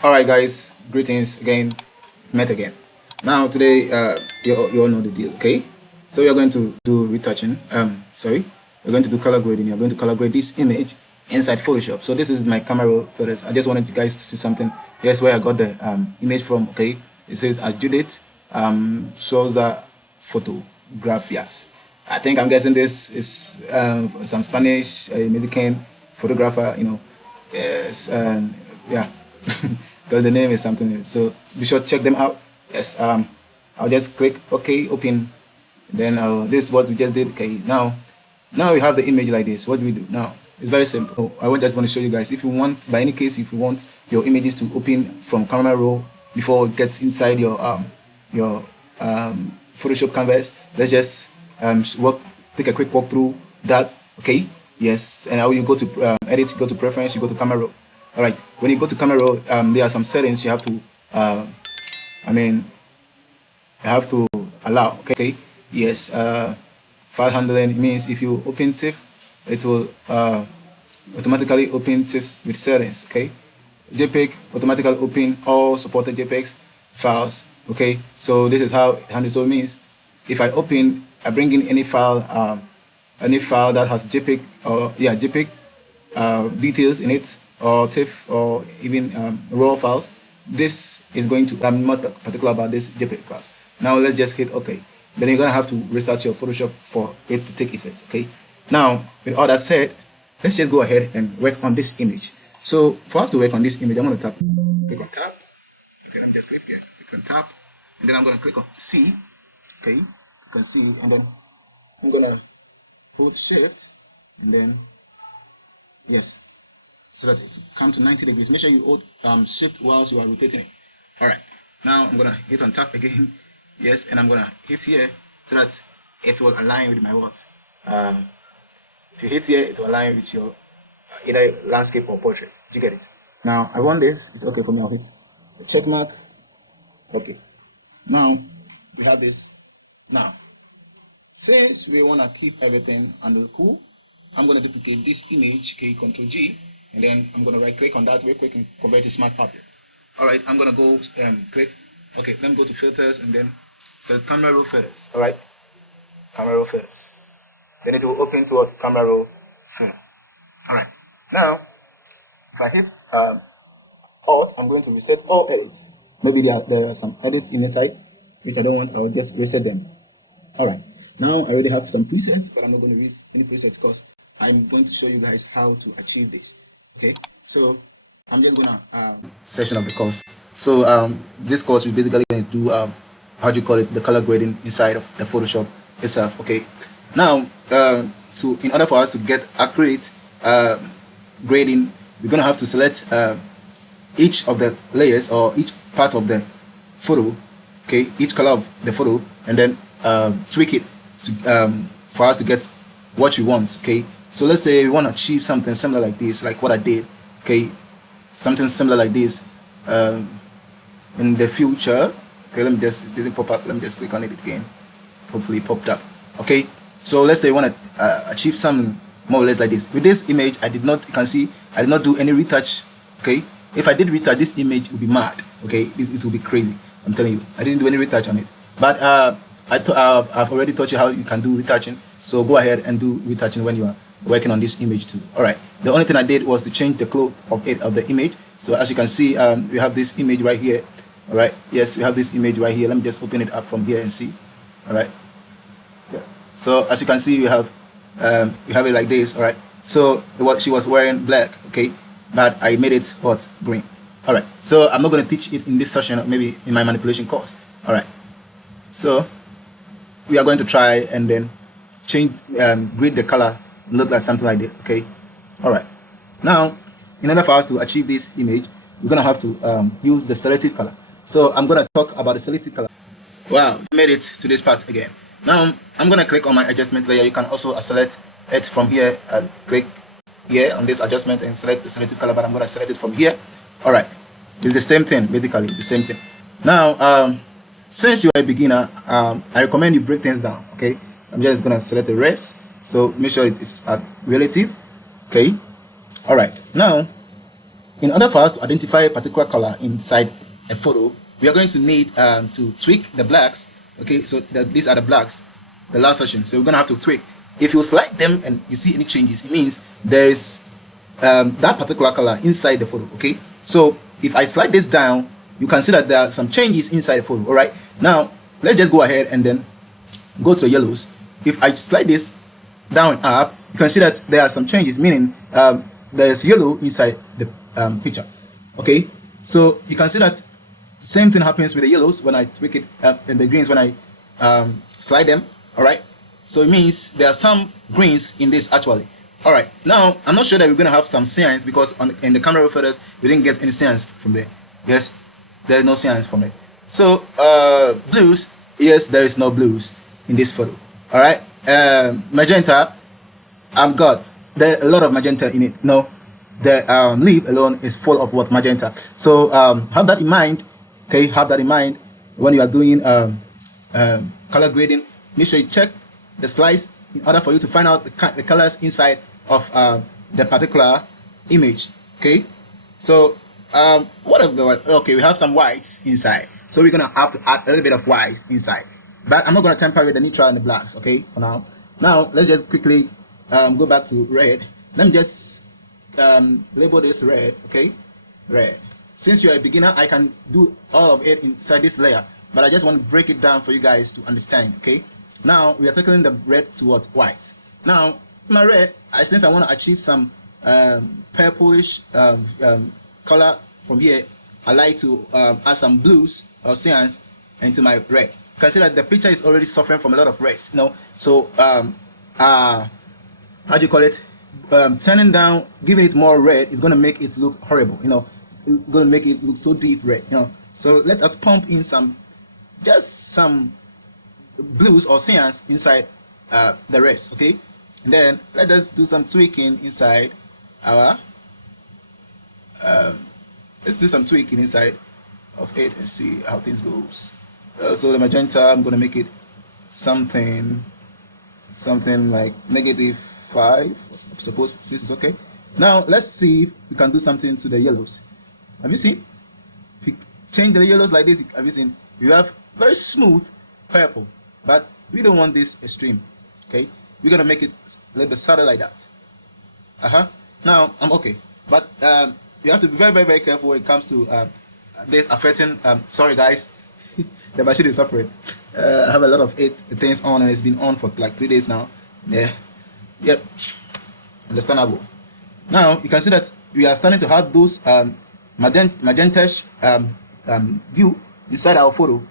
All right, guys, greetings again. Met again. Now today, you all know the deal, okay? So we are going to do retouching. We're going to do color grading. You're going to color grade this image inside Photoshop. So this is my camera roll photos. I just wanted you guys to see something. Here's where I got the image from. Okay, it says Judith Souza Photographias. I think I'm guessing this is some Spanish Mexican photographer. Yes, yeah. Because the name is something. So be sure to check them out. Yes. I'll just click OK, open. Then this is what we just did. Okay. Now we have the image like this. What do we do now? It's very simple. Just want to show you guys. If you want, by any case, if you want your images to open from camera roll before it gets inside your Photoshop canvas, let's just take a quick walk through that. Okay. Yes. And now you go to edit, go to preference, you go to camera roll. All right. When you go to camera roll, there are some settings you have to. You have to allow. Okay. Yes. File handling means if you open TIFF, it will automatically open TIFFs with settings. Okay. JPEG automatically open all supported JPEGs files. Okay. So this is how it handles. So it means if I bring in any file that has JPEG or JPEG details in it, or TIFF, or even raw files, this is going to, I'm not particular about this JPEG class. Now let's just hit OK. Then you're gonna have to restart your Photoshop for it to take effect. Okay. Now with all that said, let's just go ahead and work on this image. So for us to work on this image, I'm gonna click on tab. Okay, let me just click here. Click on tab, and then I'm gonna click on C. Okay, you can see, and then I'm gonna hold Shift, and then yes, so that it comes to 90 degrees. Make sure you hold Shift whilst you are rotating it. All right. Now I'm gonna hit on tab again. Yes, and I'm gonna hit here so that it will align with my what. If you hit here, it will align with your either landscape or portrait. Did you get it? Now I want this. It's okay for me. I'll hit the check mark. Okay. Now we have this. Now, since we wanna keep everything under cool, I'm gonna duplicate this image. Okay, Control G. And then I'm going to right click on that real quick and convert to smart object. All right, I'm going to go click. Okay, let me go to filters and then select camera roll filters. All right, camera roll filters. Then it will open to what camera roll filter. All right, now if I hit Alt, I'm going to reset all edits. Maybe there are some edits inside which I don't want. I'll just reset them. All right, now I already have some presets, but I'm not going to use any presets because I'm going to show you guys how to achieve this. Okay, so I'm just gonna session of the course. So this course we're basically going to do how do you call it, the color grading inside of the Photoshop itself. Okay, now in order for us to get accurate grading, we're gonna have to select each of the layers or each part of the photo. Okay, each color of the photo, and then tweak it to for us to get what you want. Okay. So let's say we want to achieve something similar like this, like what I did. Okay, something similar like this in the future. Okay, let me just, it didn't pop up. Let me just click on it again. Hopefully it popped up. Okay, so let's say we want to achieve something more or less like this. With this image, you can see I did not do any retouch. Okay, if I did retouch, this image would be mad. Okay, it will be crazy. I'm telling you, I didn't do any retouch on it. But I've already taught you how you can do retouching. So go ahead and do retouching when you are working on this image too. All right, the only thing I did was to change the cloth of the image. So as you can see, we have this image right here. All right, yes, we have this image right here. Let me just open it up from here and see. All right, yeah. So as you can see, we have it like this. All right, so she was wearing black. Okay, but I made it what, green. All right, so I'm not going to teach it in this session, maybe in my manipulation course. All right, so we are going to try and then change grade the color, look like something like this. Okay, all right. Now in order for us to achieve this image, we're gonna have to use the selected color. So I'm gonna talk about the selected color. Wow, made it to this part again. Now I'm gonna click on my adjustment layer. You can also select it from here and click here on this adjustment and select the selected color, but I'm gonna select it from here. All right, it's the same thing, basically the same thing. Now since you are a beginner, I recommend you break things down. Okay, I'm just gonna select the reds, so make sure it is relative. Okay, all right. Now In order for us to identify a particular color inside a photo, we are going to need to tweak the blacks. Okay, so these are the blacks, the last session. So we're gonna have to tweak. If you select them and you see any changes, it means there is that particular color inside the photo. Okay, so if I slide this down, you can see that there are some changes inside the photo. All right, now let's just go ahead and then go to yellows. If I slide this down and up, you can see that there are some changes, meaning there's yellow inside the picture. Okay, so you can see that same thing happens with the yellows when I tweak it, and the greens when I slide them. All right, so it means there are some greens in this actually. All right, now I'm not sure that we're gonna have some cyans because in the camera photos we didn't get any cyans from there. Yes, there's no cyans from it. So blues, yes, there is no blues in this photo. All right, magenta, God, there's a lot of magenta in it. No, the leaf alone is full of what? Magenta. So have that in mind. Okay, have that in mind when you are doing color grading. Make sure you check the slides in order for you to find out the colors inside of the particular image. Okay, so okay, we have some whites inside, so we're gonna have to add a little bit of whites inside, but I'm not gonna temper with the neutral and the blacks. Okay, for now let's just quickly go back to red. Let me just label this red. Okay, red. Since you're a beginner, I can do all of it inside this layer, but I just want to break it down for you guys to understand. Okay, now we are tackling the red towards white. Now my red, since I want to achieve some purplish color from here, I like to add some blues or cyans into my red. You can see that the picture is already suffering from a lot of reds. So how do you call it? Turning down, giving it more red is going to make it look horrible. It's going to make it look so deep red. So let us pump in just some blues or cyans inside the rest. Okay, and then let us do some tweaking inside our let's do some tweaking inside of it and see how things goes. So the magenta, I'm going to make it something like -5. Suppose 6 is okay. Now let's see if we can do something to the yellows. Have you seen? If you change the yellows like this, have you seen? You have very smooth purple, but we don't want this extreme. Okay, we're gonna make it a little bit subtle like that. Now I'm okay, but you have to be very, very, very careful when it comes to this affecting. Sorry guys, the machine is suffering. I have a lot of things on, and it's been on for like 3 days now. Yeah, yep, understandable. Now you can see that we are starting to have those magenta-ish view inside our photo.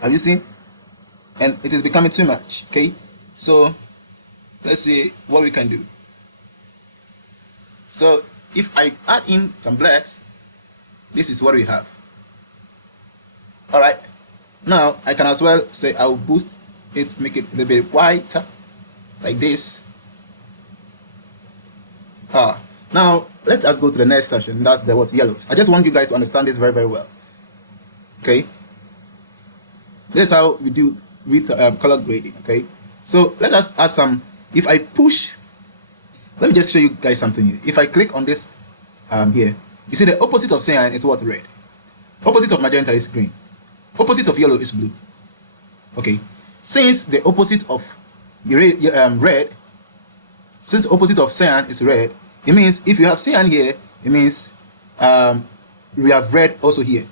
Have you seen? And it is becoming too much. Okay, so let's see what we can do. So if I add in some blacks, this is what we have. All right, now I can as well say I will boost it, make it a little bit whiter like this. Now let us go to the next section. That's the yellows. I just want you guys to understand this very, very well. Okay, this is how we do with color grading. Okay, so let us add some. If I push, let me just show you guys something here. If I click on this here, you see the opposite of cyan is what? Red. Opposite of magenta is green. Opposite of yellow is blue. Okay, since the opposite of red, since the opposite of cyan is red, it means if you have cyan here, it means we have red also here.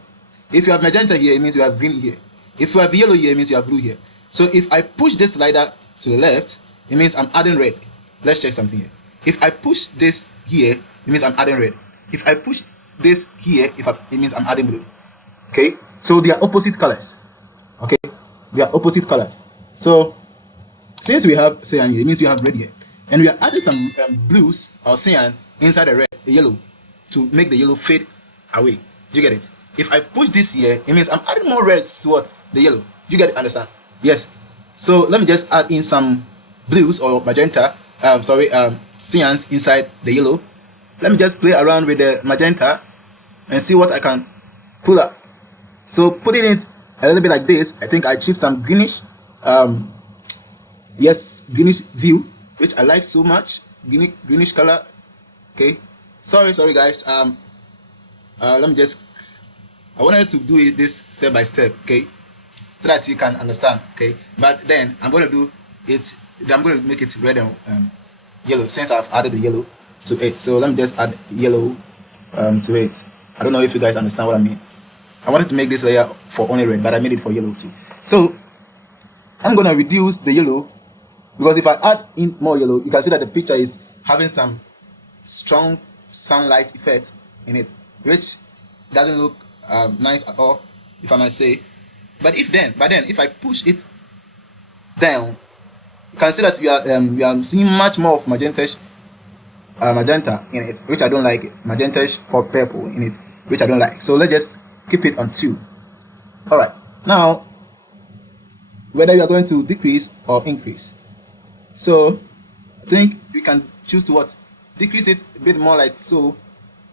If you have magenta here, it means you have green here. If you have yellow here, it means you have blue here. So if I push this slider to the left, it means I'm adding red. Let's check something here. If I push this here, it means I'm adding red. If I push this here, it means I'm adding blue. Okay, so they are opposite colors. Okay, they are opposite colors. So since we have cyan here, it means we have red here, and we are adding some blues or cyan inside the yellow to make the yellow fade away. Do you get it? If I push this here, it means I'm adding more reds to what? The yellow. You get it? Understand? Yes. So let me just add in some blues or magenta, cyans inside the yellow. Let me just play around with the magenta and see what I can pull up. So putting it a little bit like this, I think I achieved some greenish, greenish view, which I like so much. Greenish color. Okay. Sorry guys. let me just, I wanted to do it this step by step, okay, so that you can understand, okay. But then I'm going to do it, I'm going to make it red and yellow, since I've added the yellow to it. So let me just add yellow to it. I don't know if you guys understand what I mean. I wanted to make this layer for only red, but I made it for yellow too. So I'm going to reduce the yellow, because if I add in more yellow, you can see that the picture is having some strong sunlight effect in it, which doesn't look nice at all, if I might say. But then if I push it down, you can see that we are seeing much more of magenta in it, which I don't like. Magentish or purple in it, which I don't like. So let's just keep it on 2. All right. Now, whether you are going to decrease or increase. So I think we can choose to what? Decrease it a bit more, like so.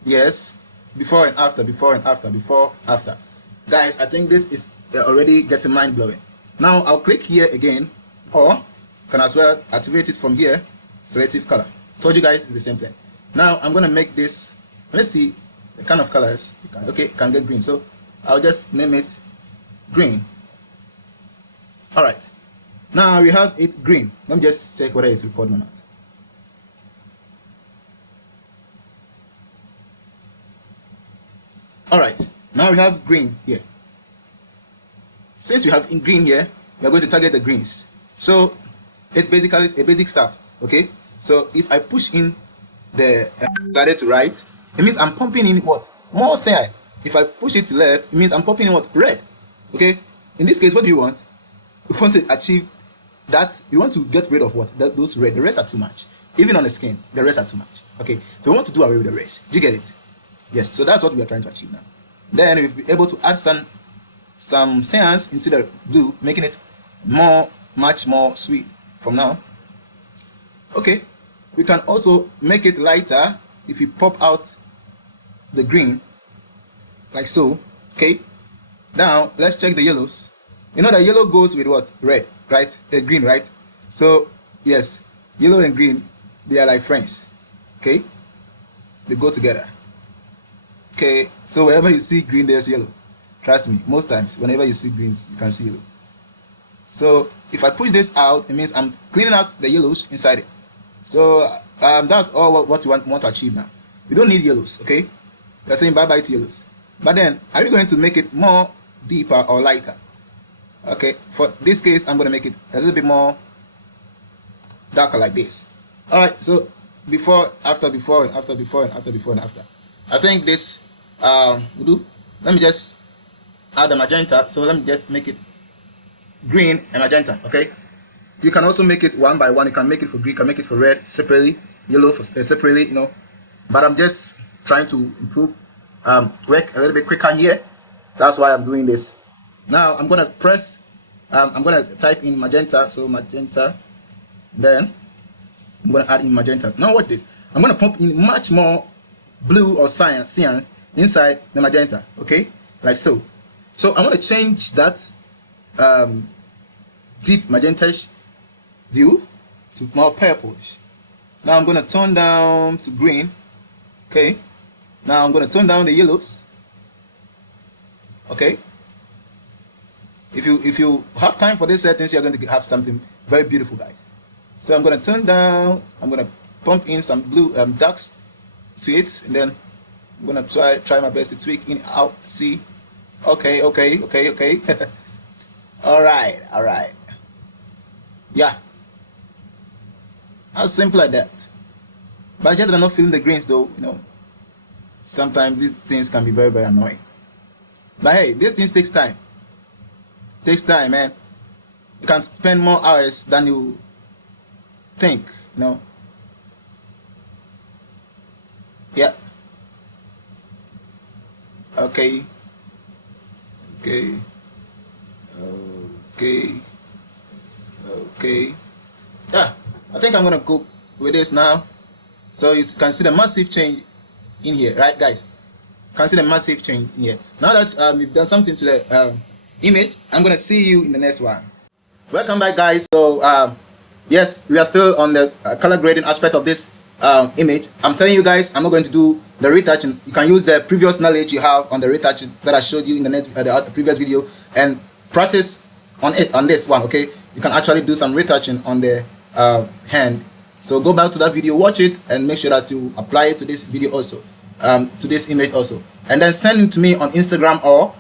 Yes. Before and after, before and after, before, after. Guys, I think this is already getting mind blowing. Now I'll click here again, or can as well activate it from here, selective color. Told you guys it's the same thing. Now I'm gonna make this, let's see the kind of colors. Okay, can get green, so I'll just name it green. All right, now we have it green. Let me just check whether it's recording or not. All right, now we have green here. Since we have in green here, we are going to target the greens. So it's basically a basic stuff. Okay, so if I push in the slider to right, it means I'm pumping in what? More cyan. If I push it to left, it means I'm pumping in what? Red. Okay, in this case, what do you want? You want to achieve that, you want to get rid of what? Those red. The rest are too much. Even on the skin, the rest are too much. Okay, so we want to do away with the rest. Do you get it? Yes, so that's what we are trying to achieve now. Then we'll be able to add some cyans into the blue, making it much more sweet from now. Okay, we can also make it lighter if we pop out the green like so. Okay, now let's check the yellows. You know that yellow goes with what? Red, right? Green, right? So yes, yellow and green, they are like friends. Okay, they go together. Okay, so wherever you see green, there's yellow. Trust me, most times whenever you see greens, you can see yellow. So if I push this out, it means I'm cleaning out the yellows inside it. So that's all what you want to achieve now. We don't need yellows. Okay, we're saying bye bye to yellows. But then, are we going to make it more deeper or lighter? Okay, for this case, I'm going to make it a little bit more darker like this. All right, so before, after, before, and after, before, and after, before, and after. I think this will do. Let me just add the magenta. So let me just make it green and magenta. Okay, you can also make it one by one. You can make it for green, you can make it for red separately, yellow for separately, you know. But I'm just trying to improve, work a little bit quicker here. That's why I'm doing this. Now I'm gonna press, I'm gonna type in magenta. So magenta, then I'm gonna add in magenta. Now watch this. I'm gonna pump in much more blue or cyans inside the magenta. Okay, like so. So I want to change that deep magenta-ish view to more purplish. Now I'm going to turn down to green. Okay, now I'm going to turn down the yellows. Okay, if you have time for these settings, you're going to have something very beautiful, guys. So I'm going to turn down, I'm going to pump in some blue darks to it, and then I'm going to try my best to tweak in out. See, okay. all right, yeah, as simple like that. But just I'm not feeling the greens though, you know. Sometimes these things can be very, very annoying. But hey, these things takes time. Takes time, man. You can spend more hours than you think, you know. Yeah. Okay. Yeah, I think I'm gonna go with this now. So you can see the massive change in here, right, guys? Can see the massive change in here. Now that we've done something to the image, I'm gonna see you in the next one. Welcome back, guys. So yes, we are still on the color grading aspect of this image. I'm telling you guys, I'm not going to do the retouching. You can use the previous knowledge you have on the retouching that I showed you in the previous video and practice on it on this one. Okay, you can actually do some retouching on the hand. So go back to that video, watch it, and make sure that you apply it to this video also, to this image also, and then send it to me on Instagram, or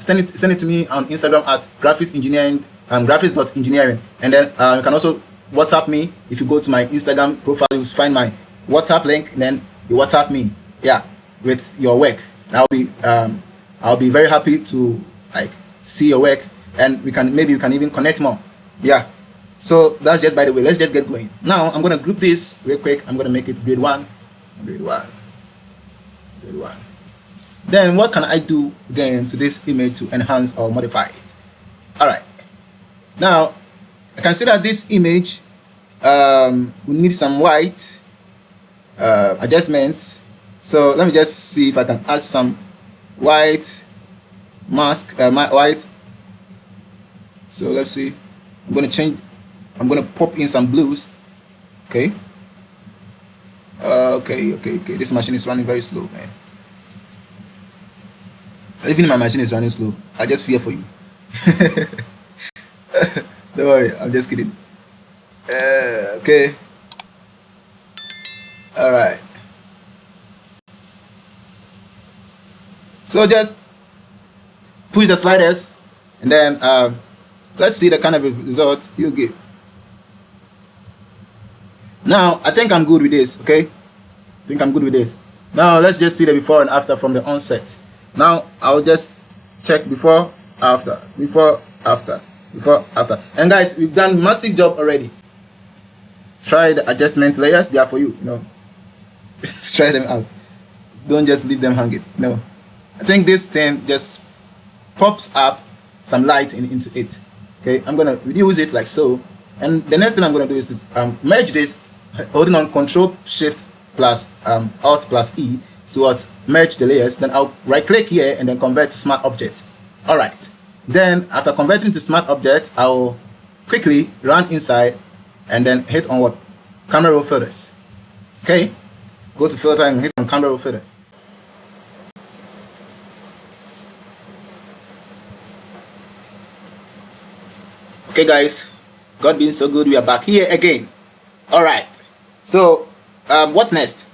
send it to me on Instagram at Graphicsengineering, graphics.engineering, and then you can also WhatsApp me. If you go to my Instagram profile, you'll find my WhatsApp link, and then you WhatsApp me, yeah, with your work. I'll be very happy to like see your work, and maybe we can even connect more. Yeah. So that's just by the way. Let's just get going. Now I'm gonna group this real quick. I'm gonna make it grade 1, grade 1, grade 1. Then what can I do again to this image to enhance or modify it? All right. Now I can see that this image we need some white adjustments. So let me just see if I can add some white mask, white. So let's see. I'm gonna pop in some blues. Okay. Okay. This machine is running very slow, man. Even my machine is running slow. I just fear for you. Don't worry, I'm just kidding. Okay. All right. So just push the sliders, and then let's see the kind of result you get. Now I think I'm good with this. Okay, I think I'm good with this. Now let's just see the before and after from the onset. Now I'll just check before, after, before, after, before, after. And guys, we've done massive job already. Try the adjustment layers. They are for you. Try them out. Don't just leave them hanging. No, I think this thing just pops up some light into it. Okay, I'm gonna reduce it like so, and the next thing I'm gonna do is to merge this, holding on Control Shift plus Alt plus E to merge the layers. Then I'll right click here and then convert to Smart Object. All right. Then after converting to Smart Object, I'll quickly run inside and then hit on what? Camera Roll Filters. Okay. Go to Filter and hit on Camera Roll Filters. Okay guys, God being so good, we are back here again. All right. So what's next?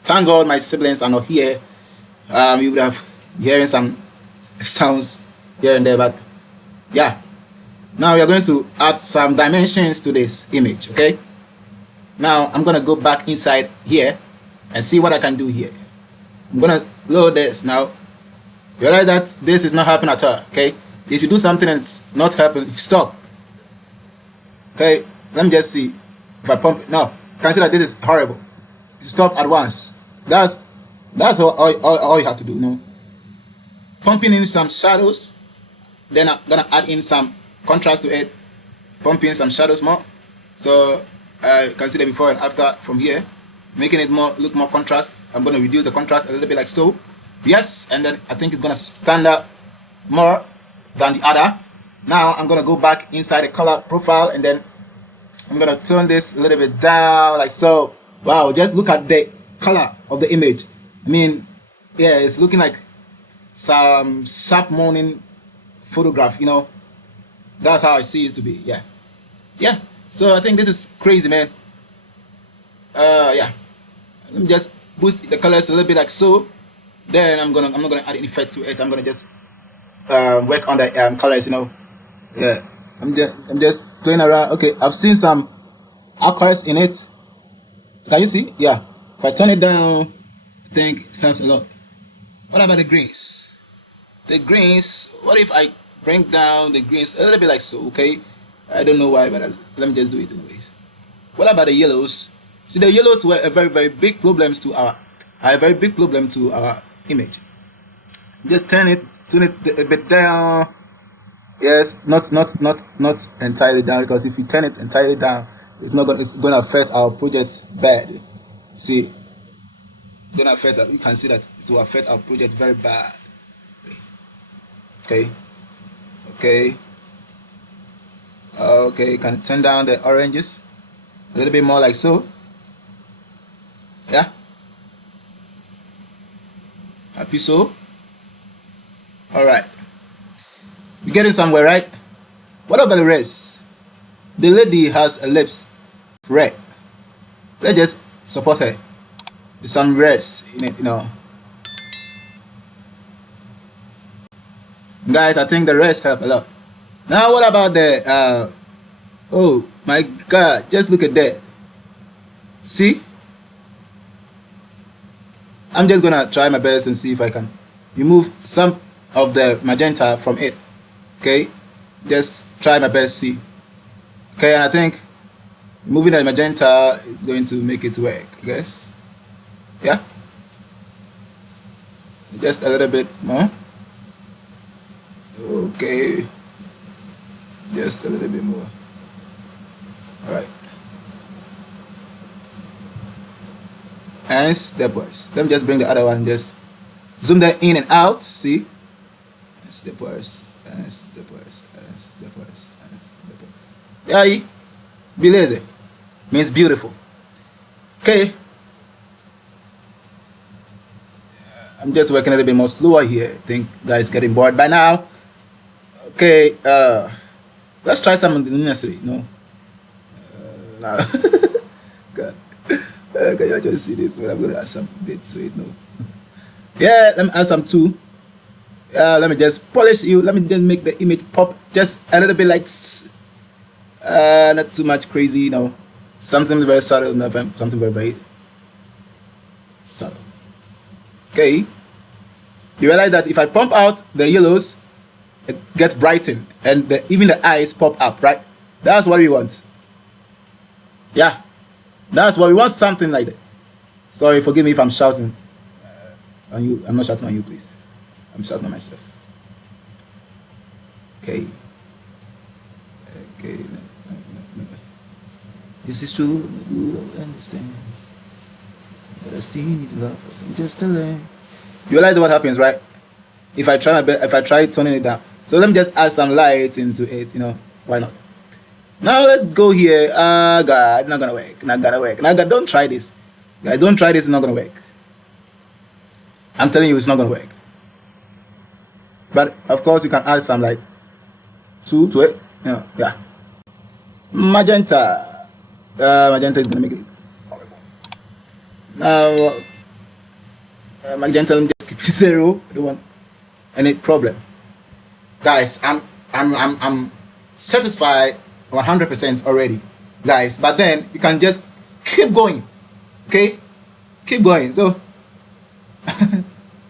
Thank God my siblings are not here. You would have hearing some sounds here and there, but yeah. Now we are going to add some dimensions to this image. Okay. Now I'm gonna go back inside here and see what I can do here. I'm gonna load this now. You realize that this is not happening at all. Okay. If you do something and it's not happening, stop. Okay, let me just see if I pump it. No, can see that this is horrible. Stop at once. That's all you have to do. Pumping in some shadows. Then I'm gonna add in some contrast to it. Pump in some shadows more. So you can see the before and after from here, making it look more contrast. I'm gonna reduce the contrast a little bit like so. Yes, and then I think it's gonna stand out more than the other. Now I'm gonna go back inside the color profile, and then I'm gonna turn this a little bit down like so. Wow, just look at the color of the image. I mean, yeah, it's looking like some sharp morning photograph. That's how I see it to be. Yeah. So I think this is crazy, man. Yeah. Let me just boost the colors a little bit like so. Then I'm not gonna add any effect to it. I'm gonna just work on the colors. Yeah, I'm just playing around. Okay, I've seen some aquarels in it. Can you see? Yeah. If I turn it down, I think it helps a lot. What about the greens? The greens. What if I bring down the greens a little bit like so? Okay. I don't know why, but let me just do it anyways. What about the yellows? See, the yellows were a very, very big problem to our image. Just turn it a bit down. Yes, not entirely down, because if you turn it entirely down, it's going to affect our project bad. See, you can see that it will affect our project very bad. Okay. Can turn down the oranges a little bit more like so. Happy so? Alright. We're getting somewhere, right? What about the rest? The lady has a lips red. Let's just support her. There's some reds in it, you know. Guys, I think the reds help a lot. Now what about the oh my god, just look at that. See? I'm just gonna try my best and see if I can remove some of the magenta from it. Okay? Just try my best, see. Okay, and I think removing the magenta is going to make it work, I guess. Yeah? Just a little bit more. Okay. Just a little bit more. Alright. And stepwise. Let me just bring the other one, just zoom that in and out. See? And stepwise. And stepwise. And stepwise. And stepwise. Yeah, be lazy. Means beautiful. Okay. I'm just working a little bit more slower here. I think guys getting bored by now. Okay, let's try some of the nursery. No. Nah. God. Can you just see this? But I'm gonna add some bit to it. No. Yeah, let me add some too. Let me just polish you. Let me just make the image pop just a little bit, like not too much crazy, you know. Something very subtle, something very subtle. Okay. You realize that if I pump out the yellows, it gets brightened, and even the eyes pop up, right? That's what we want. Yeah, that's what we want, something like that. Sorry, forgive me if I'm shouting on you. I'm not shouting on you, please. I'm shouting on myself. Okay. Okay. No. This is true. You understand. But I still need love for some just to learn. You realize what happens, right? If I try turning it down. So let me just add some light into it, you know. Why not? Now let's go here. God, not gonna work. Not gonna work. Now, God, don't try this. Guys, don't try this. It's not gonna work. I'm telling you, it's not gonna work. But of course, you can add some like 2 to it. You know, yeah. Magenta. Magenta is gonna make it horrible. Now, magenta, let me just keep it 0. I don't want any problem. Guys, I'm satisfied 100% already, guys. But then you can just keep going, okay? Keep going. So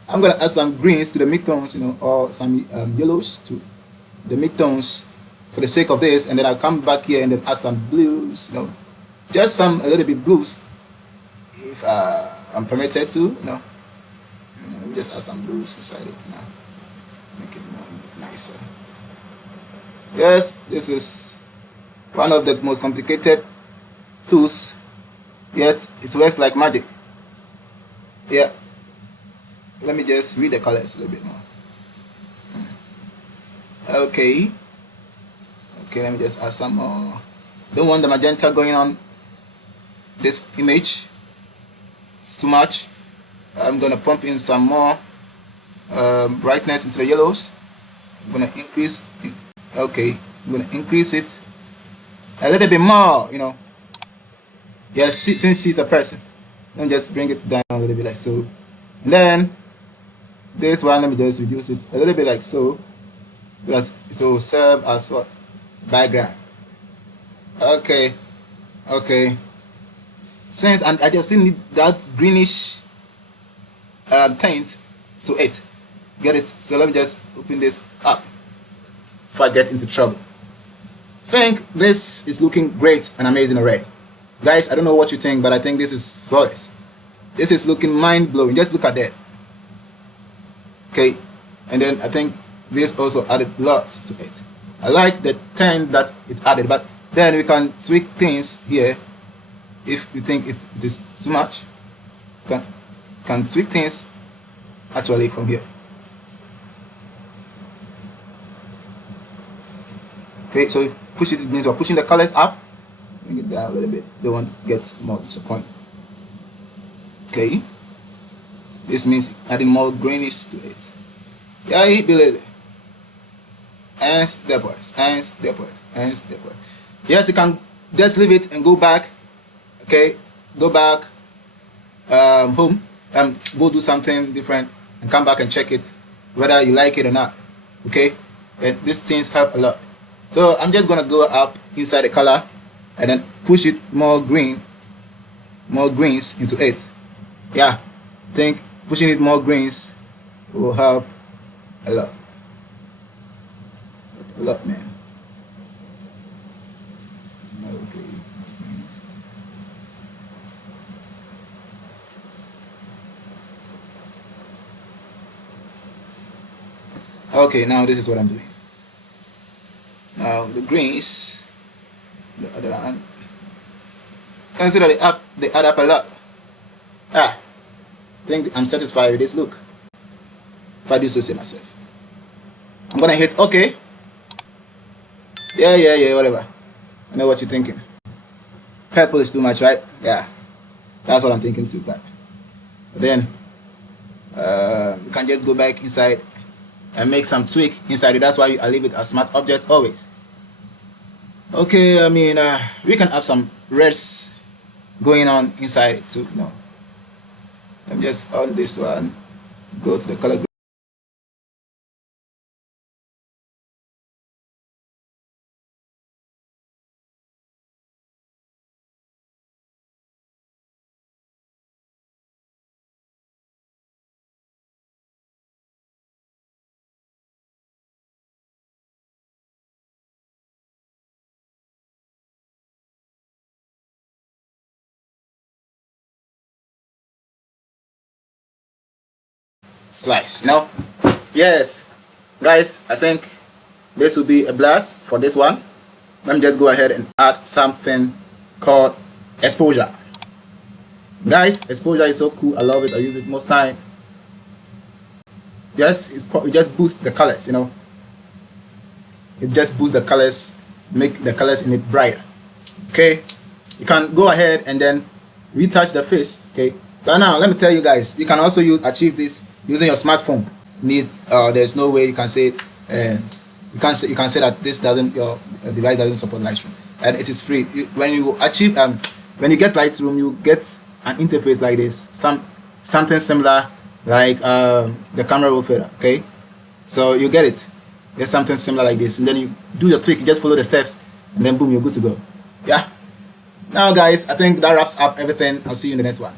I'm gonna add some greens to the midtones, you know, or some yellows to the midtones for the sake of this, and then I'll come back here and then add some blues, you know, just a little bit blues, if I'm permitted to, you know. Let me just add some blues inside it now. Make it more nicer. Yes, this is one of the most complicated tools, yet it works like magic. Yeah. Let me just read the colors a little bit more. Okay. Okay, let me just add some more. Don't want the magenta going on this image. It's too much. I'm gonna pump in some more brightness into the yellows. I'm gonna increase. Okay, I'm gonna increase it a little bit more. You know. Yes, since she's a person, let me just bring it down a little bit like so. And then this one, let me just reduce it a little bit like so that it will serve as what? Background. Okay. Okay. Since and I just still need that greenish tint to it. Get it? So let me just open this up before I get into trouble. Think this is looking great and amazing already. Guys, I don't know what you think, but I think this is flawless. This is looking mind-blowing. Just look at that. Okay. And then I think this also added a lot to it. I like the tint that it added, but then we can tweak things here if you think it is too much. Can tweak things actually from here. Okay, so if push it means we're pushing the colors up. Bring it down a little bit. Don't want to get more disappointed. Okay. This means adding more greenish to it. Yeah, he believe it. And stepwise, and stepwise, and stepwise. Yes, you can just leave it and go back. Okay, go back home and go do something different and come back and check it whether you like it or not. Okay, and these things help a lot. So I'm just gonna go up inside the color and then push it more greens into it. Yeah, I think pushing it more greens will help a lot. A lot, man. Okay. Okay, now this is what I'm doing. Now the greens, the other hand. Consider they add up a lot. I think I'm satisfied with this look. If I do so say myself. I'm gonna hit okay. Yeah, whatever. I know what you're thinking. Purple is too much, right? Yeah. That's what I'm thinking too, but then you can just go back inside and make some tweak inside it. That's why I leave it as smart object always. Okay, I mean we can have some reds going on inside it too. No, I'm just on this one. Go to the color. Slice. No. Yes, guys, I think this will be a blast for this one. Let me just go ahead and add something called exposure. Guys, exposure is so cool. I love it. I use it most time. Yes, it just boosts the colors, you know. It just boosts the colors, make the colors in it brighter. Okay, you can go ahead and then retouch the face. Okay, but now let me tell you guys, you can also achieve this using your smartphone. There's no way you can say you can say that this doesn't your device doesn't support Lightroom, and it is free. When you achieve when you get Lightroom, you get an interface like this, something similar like the camera roll fader. Okay, so you get it. There's something similar like this, and then you do your tweak. You just follow the steps, and then boom, you're good to go. Yeah. Now, guys, I think that wraps up everything. I'll see you in the next one.